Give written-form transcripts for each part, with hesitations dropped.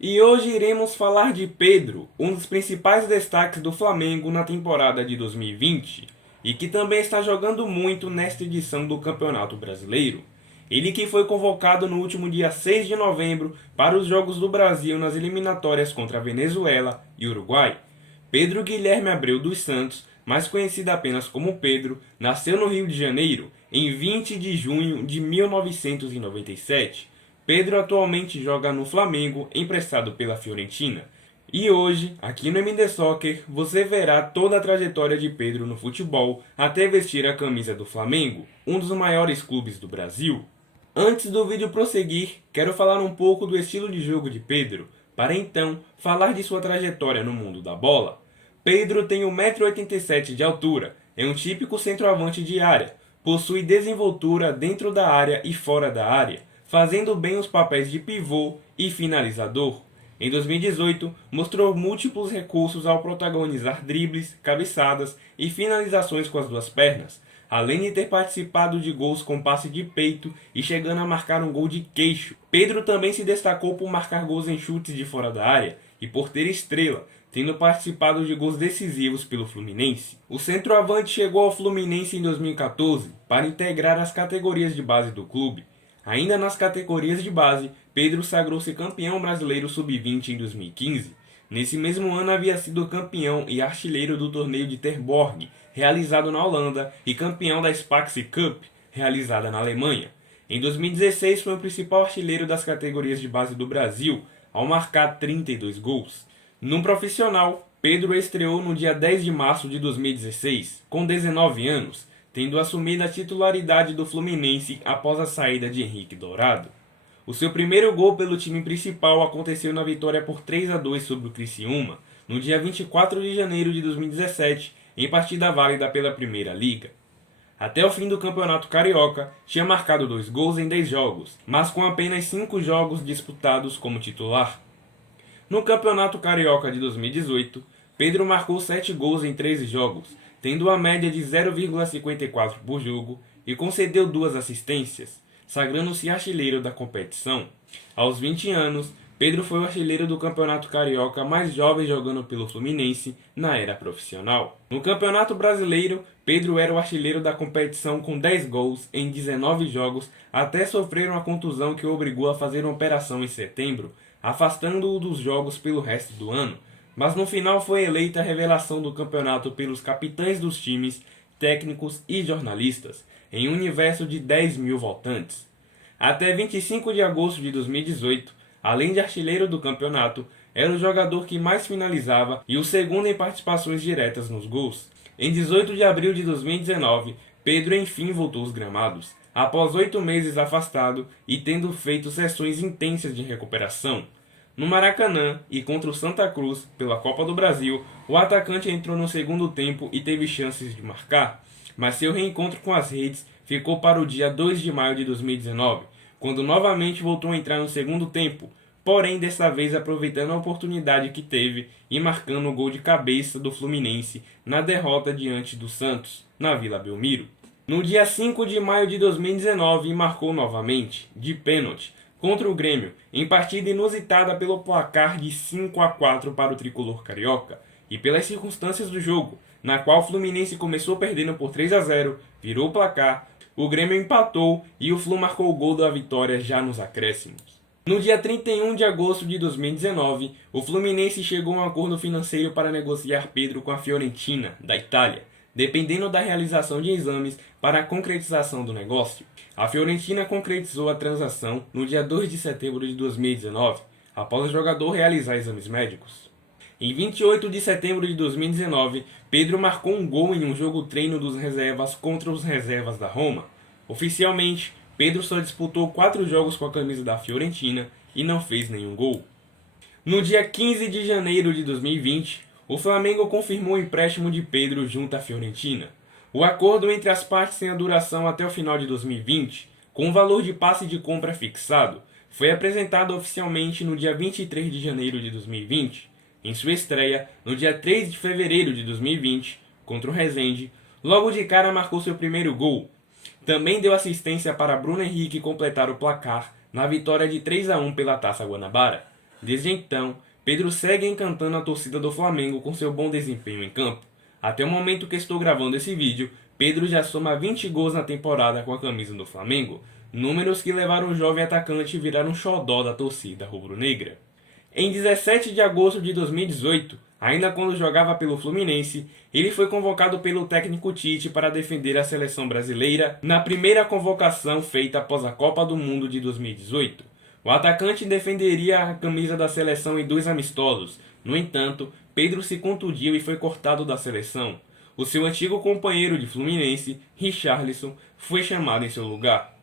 E hoje iremos falar de Pedro, um dos principais destaques do Flamengo na temporada de 2020 e que também está jogando muito nesta edição do Campeonato Brasileiro. Ele que foi convocado no último dia 6 de novembro para os Jogos do Brasil nas eliminatórias contra a Venezuela e Uruguai. Pedro Guilherme Abreu dos Santos, mais conhecido apenas como Pedro, nasceu no Rio de Janeiro em 20 de junho de 1997. Pedro atualmente joga no Flamengo, emprestado pela Fiorentina. E hoje, aqui no MD Soccer, você verá toda a trajetória de Pedro no futebol até vestir a camisa do Flamengo, um dos maiores clubes do Brasil. Antes do vídeo prosseguir, quero falar um pouco do estilo de jogo de Pedro, para então falar de sua trajetória no mundo da bola. Pedro tem 1,87 m de altura, é um típico centroavante de área, possui desenvoltura dentro da área e fora da área, fazendo bem os papéis de pivô e finalizador. Em 2018, mostrou múltiplos recursos ao protagonizar dribles, cabeçadas e finalizações com as duas pernas, além de ter participado de gols com passe de peito e chegando a marcar um gol de queixo. Pedro também se destacou por marcar gols em chutes de fora da área e por ter estrela, tendo participado de gols decisivos pelo Fluminense. O centroavante chegou ao Fluminense em 2014 para integrar as categorias de base do clube. Ainda nas categorias de base, Pedro sagrou-se campeão brasileiro sub-20 em 2015. Nesse mesmo ano havia sido campeão e artilheiro do torneio de Terborg, realizado na Holanda, e campeão da Spaxi Cup, realizada na Alemanha. Em 2016 foi o principal artilheiro das categorias de base do Brasil, ao marcar 32 gols. No profissional, Pedro estreou no dia 10 de março de 2016, com 19 anos, tendo assumido a titularidade do Fluminense após a saída de Henrique Dourado. O seu primeiro gol pelo time principal aconteceu na vitória por 3-2 sobre o Criciúma, no dia 24 de janeiro de 2017, em partida válida pela Primeira Liga. Até o fim do Campeonato Carioca, tinha marcado 2 gols em 10 jogos, mas com apenas 5 jogos disputados como titular. No Campeonato Carioca de 2018, Pedro marcou 7 gols em 13 jogos, tendo uma média de 0,54 por jogo e concedeu 2 assistências, sagrando-se artilheiro da competição. Aos 20 anos, Pedro foi o artilheiro do Campeonato Carioca mais jovem jogando pelo Fluminense na era profissional. No Campeonato Brasileiro, Pedro era o artilheiro da competição com 10 gols em 19 jogos, até sofrer uma contusão que o obrigou a fazer uma operação em setembro, afastando-o dos jogos pelo resto do ano. Mas no final foi eleita a revelação do campeonato pelos capitães dos times, técnicos e jornalistas, em um universo de 10 mil votantes. Até 25 de agosto de 2018, além de artilheiro do campeonato, era o jogador que mais finalizava e o segundo em participações diretas nos gols. Em 18 de abril de 2019, Pedro enfim voltou aos gramados, após 8 meses afastado e tendo feito sessões intensas de recuperação. No Maracanã e contra o Santa Cruz, pela Copa do Brasil, o atacante entrou no segundo tempo e teve chances de marcar, mas seu reencontro com as redes ficou para o dia 2 de maio de 2019, quando novamente voltou a entrar no segundo tempo, porém dessa vez aproveitando a oportunidade que teve e marcando o gol de cabeça do Fluminense na derrota diante do Santos, na Vila Belmiro. No dia 5 de maio de 2019, marcou novamente, de pênalti, contra o Grêmio, em partida inusitada pelo placar de 5-4 para o tricolor carioca, e pelas circunstâncias do jogo, na qual o Fluminense começou perdendo por 3-0, virou o placar, o Grêmio empatou e o Flu marcou o gol da vitória já nos acréscimos. No dia 31 de agosto de 2019, o Fluminense chegou a um acordo financeiro para negociar Pedro com a Fiorentina, da Itália, dependendo da realização de exames para a concretização do negócio. A Fiorentina concretizou a transação no dia 2 de setembro de 2019, após o jogador realizar exames médicos. Em 28 de setembro de 2019, Pedro marcou um gol em um jogo-treino dos reservas contra os reservas da Roma. Oficialmente, Pedro só disputou 4 jogos com a camisa da Fiorentina e não fez nenhum gol. No dia 15 de janeiro de 2020, o Flamengo confirmou o empréstimo de Pedro junto à Fiorentina. O acordo entre as partes tem a duração até o final de 2020, com o valor de passe de compra fixado, foi apresentado oficialmente no dia 23 de janeiro de 2020. Em sua estreia, no dia 3 de fevereiro de 2020, contra o Resende, logo de cara marcou seu primeiro gol. Também deu assistência para Bruno Henrique completar o placar na vitória de 3-1 pela Taça Guanabara. Desde então, Pedro segue encantando a torcida do Flamengo com seu bom desempenho em campo. Até o momento que estou gravando esse vídeo, Pedro já soma 20 gols na temporada com a camisa do Flamengo, números que levaram o jovem atacante a virar um xodó da torcida rubro-negra. Em 17 de agosto de 2018, ainda quando jogava pelo Fluminense, ele foi convocado pelo técnico Tite para defender a seleção brasileira na primeira convocação feita após a Copa do Mundo de 2018. O atacante defenderia a camisa da seleção em 2 amistosos. No entanto, Pedro se contundiu e foi cortado da seleção. O seu antigo companheiro de Fluminense, Richarlison, foi chamado em seu lugar.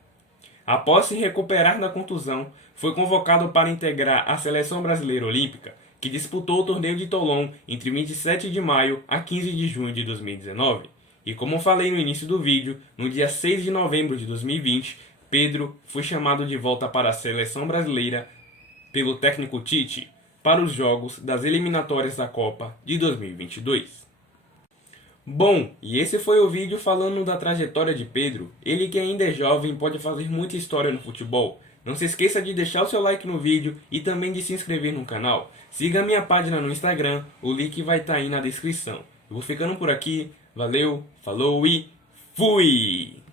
Após se recuperar da contusão, foi convocado para integrar a Seleção Brasileira Olímpica, que disputou o torneio de Toulon entre 27 de maio a 15 de junho de 2019. E como falei no início do vídeo, no dia 6 de novembro de 2020, Pedro foi chamado de volta para a Seleção Brasileira pelo técnico Tite para os jogos das eliminatórias da Copa de 2022. Bom, e esse foi o vídeo falando da trajetória de Pedro. Ele que ainda é jovem e pode fazer muita história no futebol. Não se esqueça de deixar o seu like no vídeo e também de se inscrever no canal. Siga a minha página no Instagram, o link vai estar aí na descrição. Eu vou ficando por aqui, valeu, falou e fui!